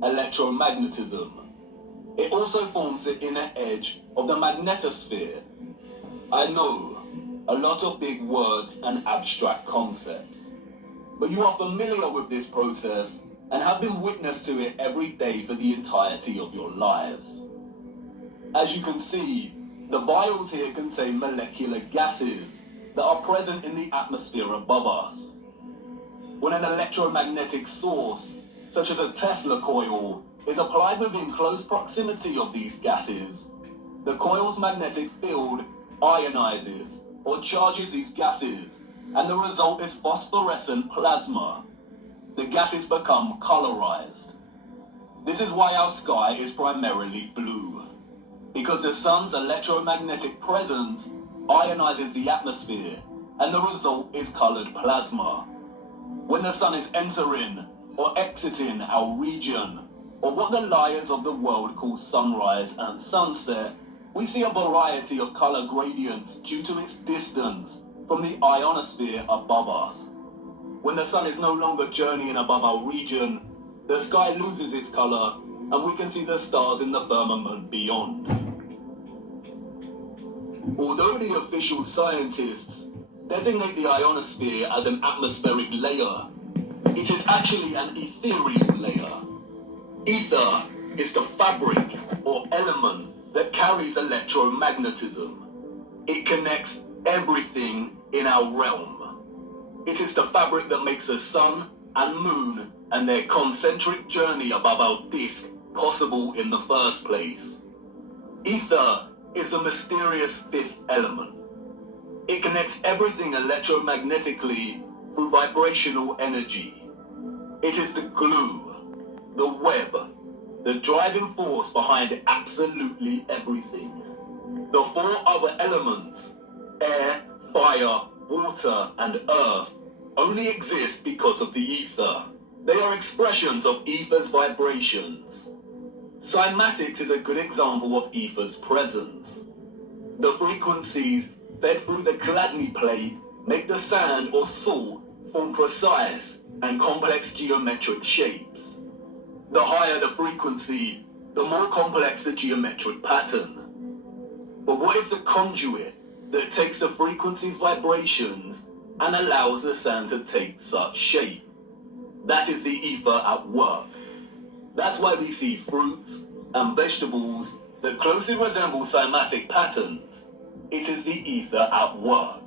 electromagnetism. It also forms the inner edge of the magnetosphere. I know, a lot of big words and abstract concepts, but you are familiar with this process and have been witness to it every day for the entirety of your lives. As you can see, the vials here contain molecular gases that are present in the atmosphere above us. When an electromagnetic source, such as a Tesla coil, is applied within close proximity of these gases, the coil's magnetic field ionizes or charges these gases, and the result is phosphorescent plasma. The gases become colorized. This is why our sky is primarily blue, because the sun's electromagnetic presence ionizes the atmosphere, and the result is colored plasma. When the sun is entering or exiting our region, or what the liars of the world call sunrise and sunset, we see a variety of color gradients due to its distance from the ionosphere above us. When the sun is no longer journeying above our region, the sky loses its color, and we can see the stars in the firmament beyond. Although the official scientists designate the ionosphere as an atmospheric layer, it is actually an ethereal layer. Ether is the fabric or element that carries electromagnetism. It connects everything in our realm. It is the fabric that makes the sun and moon and their concentric journey above our disk possible in the first place. Ether is the mysterious fifth element. It connects everything electromagnetically through vibrational energy. It is the glue, the web, the driving force behind absolutely everything. The four other elements, air, fire, water, and earth, only exist because of the ether. They are expressions of ether's vibrations. Cymatics is a good example of ether's presence. The frequencies fed through the Chladni plate make the sand or salt form precise and complex geometric shapes. The higher the frequency, the more complex the geometric pattern. But what is the conduit that takes the frequency's vibrations and allows the sand to take such shape? That is the ether at work. That's why we see fruits and vegetables that closely resemble cymatic patterns. It is the ether at work.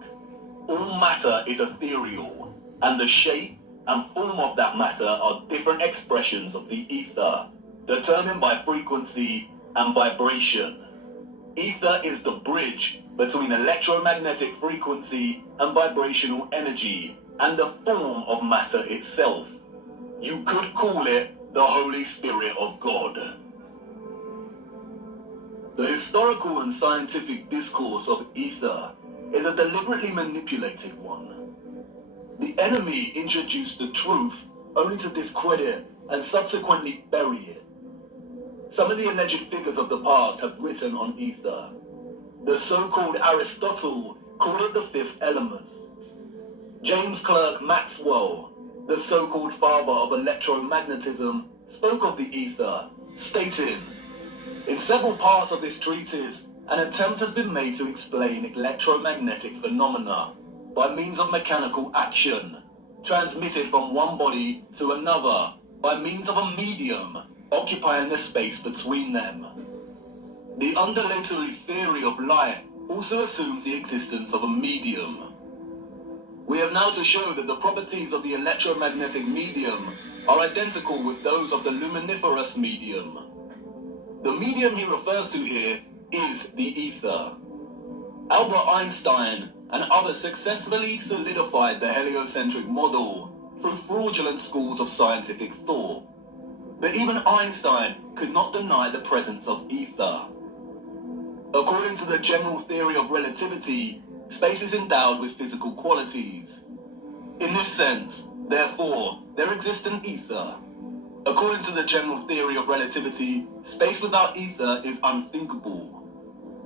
All matter is ethereal, and the shape and form of that matter are different expressions of the ether, determined by frequency and vibration. Ether is the bridge between electromagnetic frequency and vibrational energy, and the form of matter itself. You could call it the Holy Spirit of God. The historical and scientific discourse of ether is a deliberately manipulated one. The enemy introduced the truth only to discredit and subsequently bury it. Some of the alleged figures of the past have written on ether. The so-called Aristotle called it the fifth element. James Clerk Maxwell, the so-called father of electromagnetism, spoke of the ether, stating, "In several parts of this treatise, an attempt has been made to explain electromagnetic phenomena by means of mechanical action, transmitted from one body to another by means of a medium occupying the space between them. The undulatory theory of light also assumes the existence of a medium. We have now to show that the properties of the electromagnetic medium are identical with those of the luminiferous medium. The medium he refers to here is the ether. Albert Einstein and others successfully solidified the heliocentric model through fraudulent schools of scientific thought. But even Einstein could not deny the presence of ether. According to the general theory of relativity, space is endowed with physical qualities. In this sense, therefore, there exists an ether. According to the general theory of relativity, space without ether is unthinkable.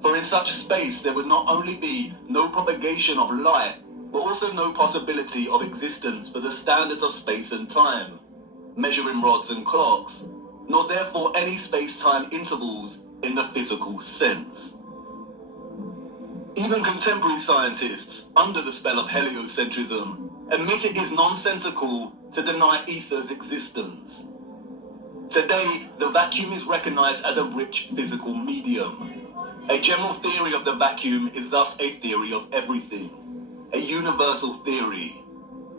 For in such space there would not only be no propagation of light, but also no possibility of existence for the standards of space and time, measuring rods and clocks, nor therefore any space-time intervals in the physical sense. Even contemporary scientists, under the spell of heliocentrism, admit it is nonsensical to deny ether's existence. Today, the vacuum is recognized as a rich physical medium. A general theory of the vacuum is thus a theory of everything, a universal theory.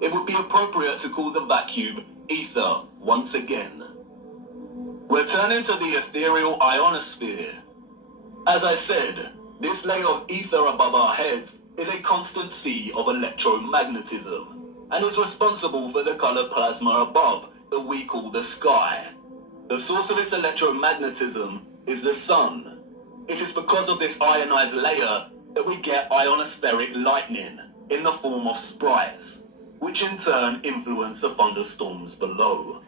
It would be appropriate to call the vacuum ether once again. We're turning to the ethereal ionosphere. As I said, this layer of ether above our heads is a constant sea of electromagnetism, and is responsible for the colored plasma above that we call the sky. The source of its electromagnetism is the sun. It is because of this ionized layer that we get ionospheric lightning in the form of sprites, which in turn influence the thunderstorms below.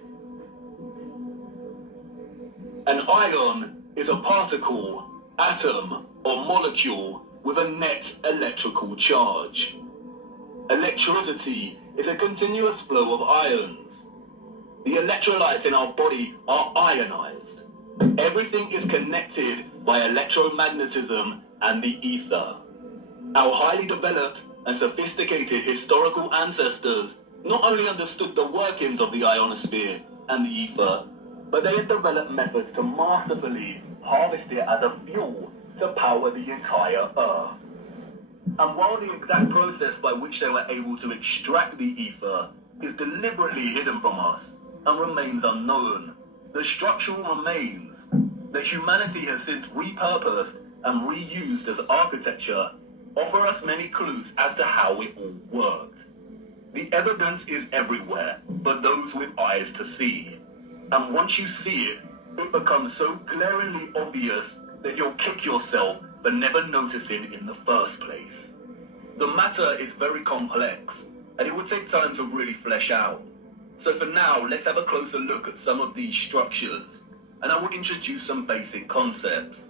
An ion is a particle, atom, or molecule with a net electrical charge. Electricity is a continuous flow of ions. The electrolytes in our body are ionized. Everything is connected by electromagnetism and the ether. Our highly developed and sophisticated historical ancestors not only understood the workings of the ionosphere and the ether, but they had developed methods to masterfully harvest it as a fuel to power the entire Earth. And while the exact process by which they were able to extract the ether is deliberately hidden from us and remains unknown, the structural remains that humanity has since repurposed and reused as architecture offer us many clues as to how it all worked. The evidence is everywhere, but those with eyes to see. And once you see it, it becomes so glaringly obvious that you'll kick yourself for never noticing in the first place. The matter is very complex, and it would take time to really flesh out. So for now, let's have a closer look at some of these structures, and I will introduce some basic concepts.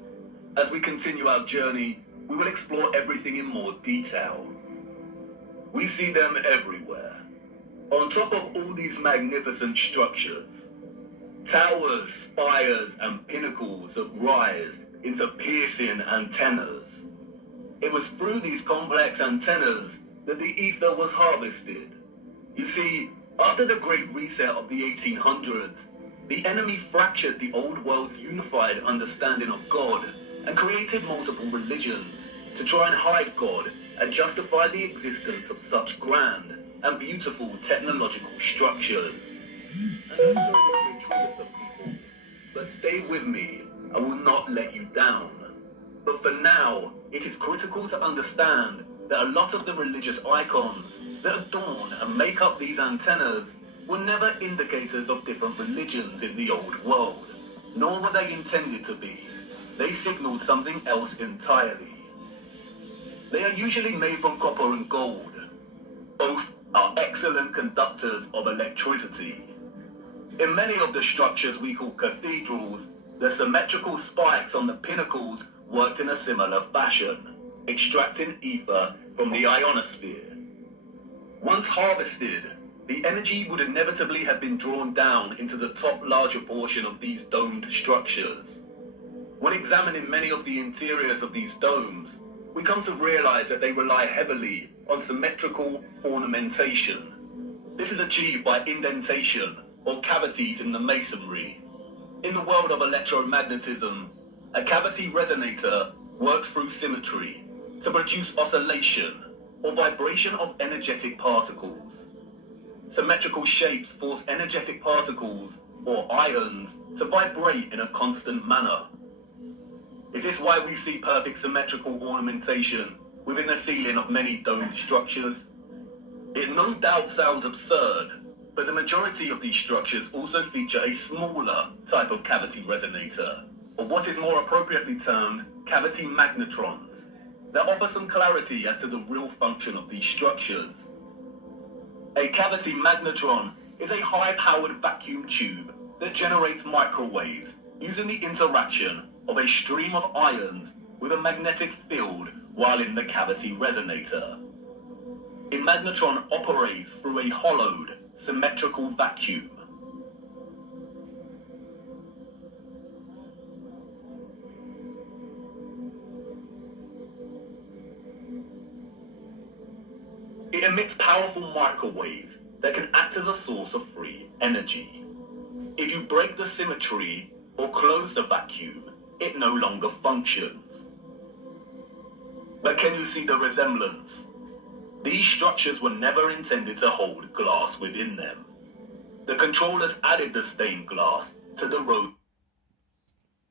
As we continue our journey, we will explore everything in more detail. We see them everywhere. On top of all these magnificent structures, towers, spires, and pinnacles that rise into piercing antennas. It was through these complex antennas that the ether was harvested. You see, after the Great Reset of the 1800s, the enemy fractured the old world's unified understanding of God and created multiple religions to try and hide God and justify the existence of such grand and beautiful technological structures. And I know this may trigger some people, but stay with me, I will not let you down. But for now, it is critical to understand that a lot of the religious icons that adorn and make up these antennas were never indicators of different religions in the old world, nor were they intended to be. They signaled something else entirely. They are usually made from copper and gold. Both are excellent conductors of electricity. In many of the structures we call cathedrals, the symmetrical spikes on the pinnacles worked in a similar fashion, extracting ether from the ionosphere. Once harvested, the energy would inevitably have been drawn down into the top larger portion of these domed structures. When examining many of the interiors of these domes, we come to realize that they rely heavily on symmetrical ornamentation. This is achieved by indentation or cavities in the masonry. In the world of electromagnetism, a cavity resonator works through symmetry to produce oscillation or vibration of energetic particles. Symmetrical shapes force energetic particles, or ions, to vibrate in a constant manner. Is this why we see perfect symmetrical ornamentation within the ceiling of many domed structures? It no doubt sounds absurd, but the majority of these structures also feature a smaller type of cavity resonator, or what is more appropriately termed cavity magnetrons, that offer some clarity as to the real function of these structures. A cavity magnetron is a high-powered vacuum tube that generates microwaves using the interaction of a stream of ions with a magnetic field while in the cavity resonator. A magnetron operates through a hollowed, symmetrical vacuum. It emits powerful microwaves that can act as a source of free energy. If you break the symmetry or close the vacuum, it no longer functions. But can you see the resemblance? These structures were never intended to hold glass within them. The controllers added the stained glass to the road